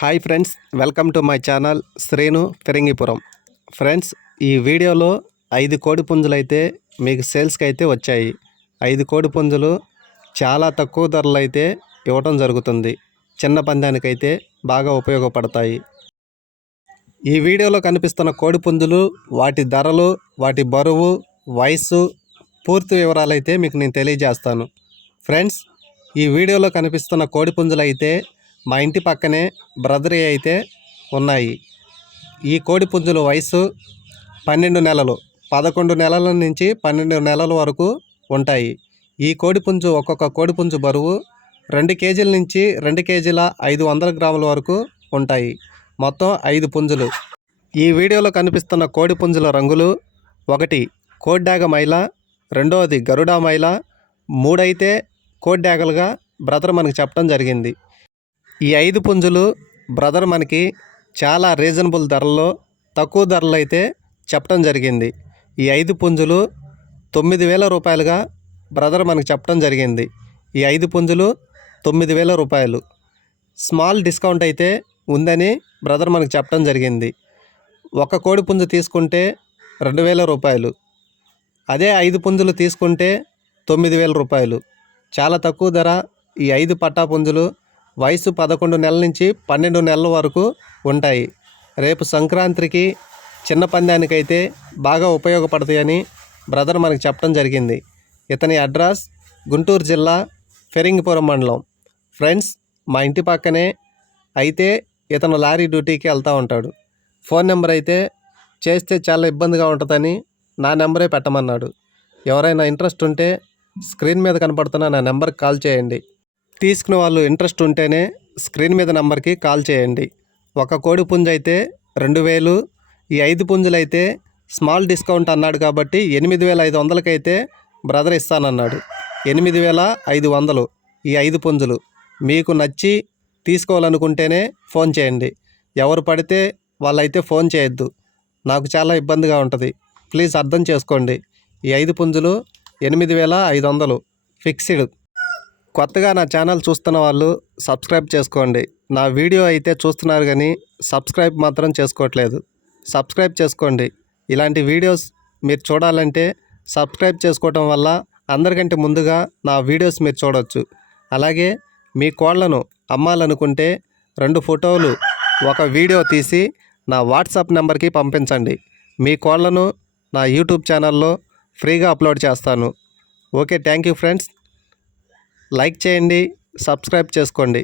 Hi friends welcome to my channel Srinu Phirangipuram. Friends ఈ వీడియోలో ఐదు కోడి పుంజులు అయితే మీకు సేల్స్కి అయితే వచ్చాయి. ఐదు కోడి పుంజులు చాలా తక్కువ ధరలు అయితే ఇవ్వటం జరుగుతుంది. చిన్న పందానికైతే బాగా ఉపయోగపడతాయి. ఈ వీడియోలో కనిపిస్తున్న కోడి పుంజులు వాటి ధరలు వాటి బరువు వయస్సు పూర్తి వివరాలు అయితే మీకు నేను తెలియజేస్తాను. ఫ్రెండ్స్ ఈ వీడియోలో కనిపిస్తున్న కోడి పుంజులు అయితే మా ఇంటి పక్కనే బ్రదరీ అయితే ఉన్నాయి. ఈ కోడి పుంజుల వయసు పన్నెండు నెలలు. పదకొండు నెలల నుంచి పన్నెండు నెలల వరకు ఉంటాయి. ఈ కోడిపుంజు ఒక్కొక్క కోడిపుంజు బరువు రెండు కేజీల నుంచి రెండు కేజీల ఐదు వందల గ్రాముల వరకు ఉంటాయి. మొత్తం ఐదు పుంజులు. ఈ వీడియోలో కనిపిస్తున్న కోడిపుంజుల రంగులు ఒకటి కోడ్డాగ మైల రెండవది గరుడా మైల మూడైతే కోడ్డాగలుగా బ్రదర్ మనకు చెప్పడం జరిగింది. ఈ ఐదు పుంజులు బ్రదర్ మనకి చాలా రీజనబుల్ ధరల్లో తక్కువ ధరలు అయితే చెప్పడం జరిగింది. ఈ ఐదు పుంజులు తొమ్మిది వేల రూపాయలుగా బ్రదర్ మనకు చెప్పడం జరిగింది. ఈ ఐదు పుంజులు తొమ్మిది వేల రూపాయలు. స్మాల్ డిస్కౌంట్ అయితే ఉందని బ్రదర్ మనకు చెప్పడం జరిగింది. ఒక కోడి పుంజు తీసుకుంటే రెండు వేల రూపాయలు. అదే ఐదు పుంజులు తీసుకుంటే తొమ్మిది వేల రూపాయలు. చాలా తక్కువ ధర ఈ ఐదు పట్టా పుంజులు వయసు పదకొండు నెలల నుంచి పన్నెండు నెలల వరకు ఉంటాయి. రేపు సంక్రాంతికి చిన్న పందానికైతే బాగా ఉపయోగపడతాయని బ్రదర్ మనకు చెప్పడం జరిగింది. ఇతని అడ్రస్ గుంటూరు జిల్లా ఫెరింగిపురం మండలం. ఫ్రెండ్స్ మా ఇంటి పక్కనే అయితే ఇతను లారీ డ్యూటీకి వెళ్తూ ఉంటాడు. ఫోన్ నెంబర్ అయితే చేస్తే చాలా ఇబ్బందిగా ఉంటుందని నా నెంబరే పెట్టమన్నాడు. ఎవరైనా ఇంట్రెస్ట్ ఉంటే స్క్రీన్ మీద కనపడుతున్న నా నెంబర్కి కాల్ చేయండి. తీసుకున్న వాళ్ళు ఇంట్రెస్ట్ ఉంటేనే స్క్రీన్ మీద నెంబర్కి కాల్ చేయండి. ఒక కోడి పుంజు అయితే రెండు వేలు ఈ ఐదు పుంజులైతే స్మాల్ డిస్కౌంట్ అన్నాడు కాబట్టి ఎనిమిది వేల ఐదు వందలకైతే బ్రదర్ ఇస్తానన్నాడు. ఎనిమిది వేల ఐదు వందలు ఈ ఐదు పుంజులు. మీకు నచ్చి తీసుకోవాలనుకుంటేనే ఫోన్ చేయండి. ఎవరు పడితే వాళ్ళైతే ఫోన్ చేయొద్దు. నాకు చాలా ఇబ్బందిగా ఉంటుంది. ప్లీజ్ అర్థం చేసుకోండి. ఈ ఐదు పుంజులు ఎనిమిది వేల ఐదు వందలు ఫిక్స్డ్. కొత్తగా నా ఛానల్ చూస్తున్న వాళ్ళు సబ్స్క్రైబ్ చేసుకోండి. నా వీడియో అయితే చూస్తున్నారు కానీ సబ్స్క్రైబ్ మాత్రం చేసుకోవట్లేదు. సబ్స్క్రైబ్ చేసుకోండి. ఇలాంటి వీడియోస్ మీరు చూడాలంటే సబ్స్క్రైబ్ చేసుకోవటం వల్ల అందరికంటే ముందుగా నా వీడియోస్ మీరు చూడవచ్చు అలాగే మీ కోళ్ళను అమ్మాలనుకుంటే రెండు ఫోటోలు ఒక వీడియో తీసి నా వాట్సాప్ నెంబర్కి పంపించండి. మీ కోళ్ళను నా యూట్యూబ్ ఛానల్లో ఫ్రీగా అప్లోడ్ చేస్తాను. Okay thank you friends. Like చేయండి సబ్స్క్రైబ్ చేసుకోండి.